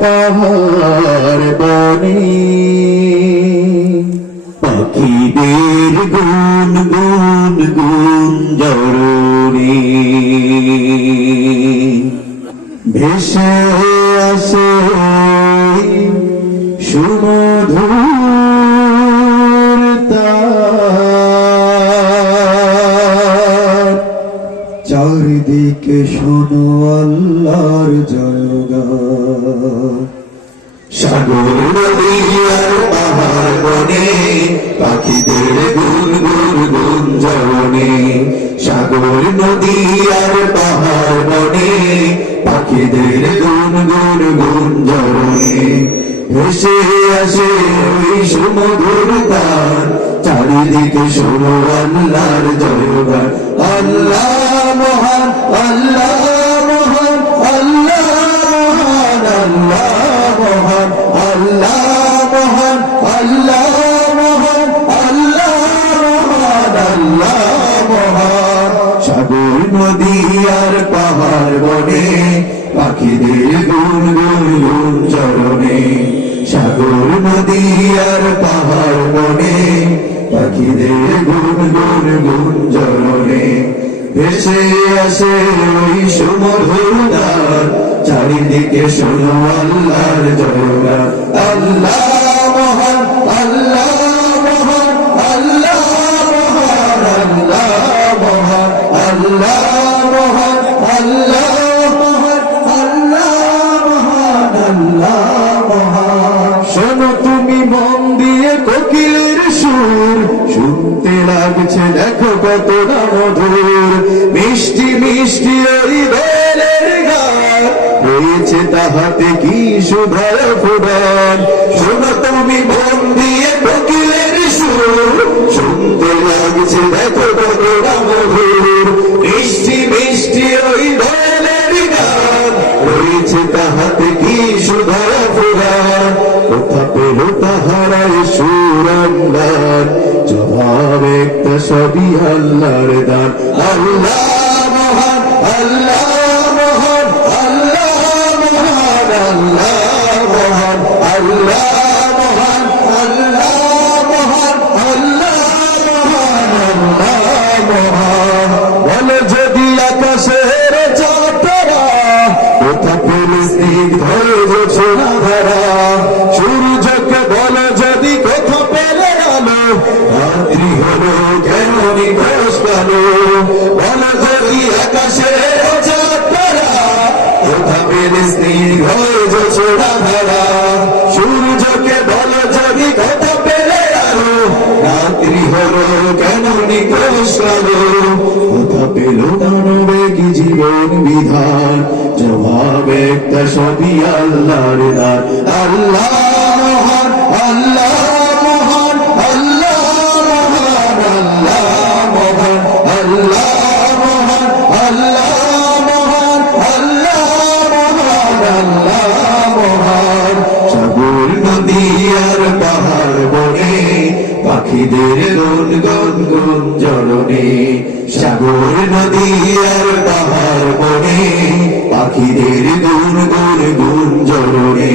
পাহাড় বনে। পাখিদের গুন গুন গুন জরুরি। ভেসে আসে সুমধুর চারিদিকে শোনো আল্লাহর জয়গান। সাগর নদী পাহাড় পাখিদের নদী আর বনে পাখিদের গুন গুন গুন জনে ভেসে আসে ওই সুমধুর গান চারিদিকে শোনো আল্লাহর আল্লাহ মহান, আল্লাহ আর পাহাড় বনে, পাখিদের গুন গুন গুন চরণে, সাগর, নদী আর পাহাড় বনে, পাখিদের গুন গুন গুন চরণে। ভেসে আসে ওই সুমধুর চারিদিকে শোনো আল্লাহর জয়গান আল্লাহ। দেখো কত মধুর মিষ্টি মিষ্টি ওই বেলের গান। তাহাতে কি শুভর ফুটন শোনো তুমি মন দিয়ে কোকিলের সুর। শুনতে লাগছে দেখো কত মধুর মিষ্টি মিষ্টি ওই বেলের গান। হয়েছে তাহাতে কি শুভর ফুটন কোথা আল্লাহর দান। আল্লাহ মহান আল্লাহ আকাশের চাতরা কোথা পেলে স্নিগ্ধ ছোড়া সূর্যকে বলো যদি কোথা পেলে আলো রাত্রি হলো কেন নিঘোষ কালো কোথা পেল মানবে জীবন বিধান? জবাব একটা সবই আল্লাহর দান। আল্লাহ গুন গুন গুন সাগর, নদী আর পাখিদের গুন গুন গুন জরনে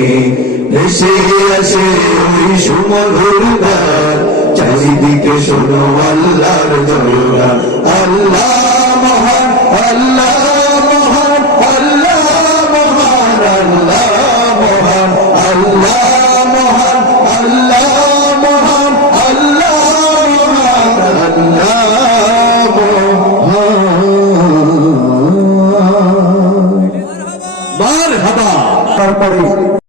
ভেসে আসে ওই সুমধুর গান, চারিদিকে শোনো আল্লাহর জয়গান আল্লাহ পরে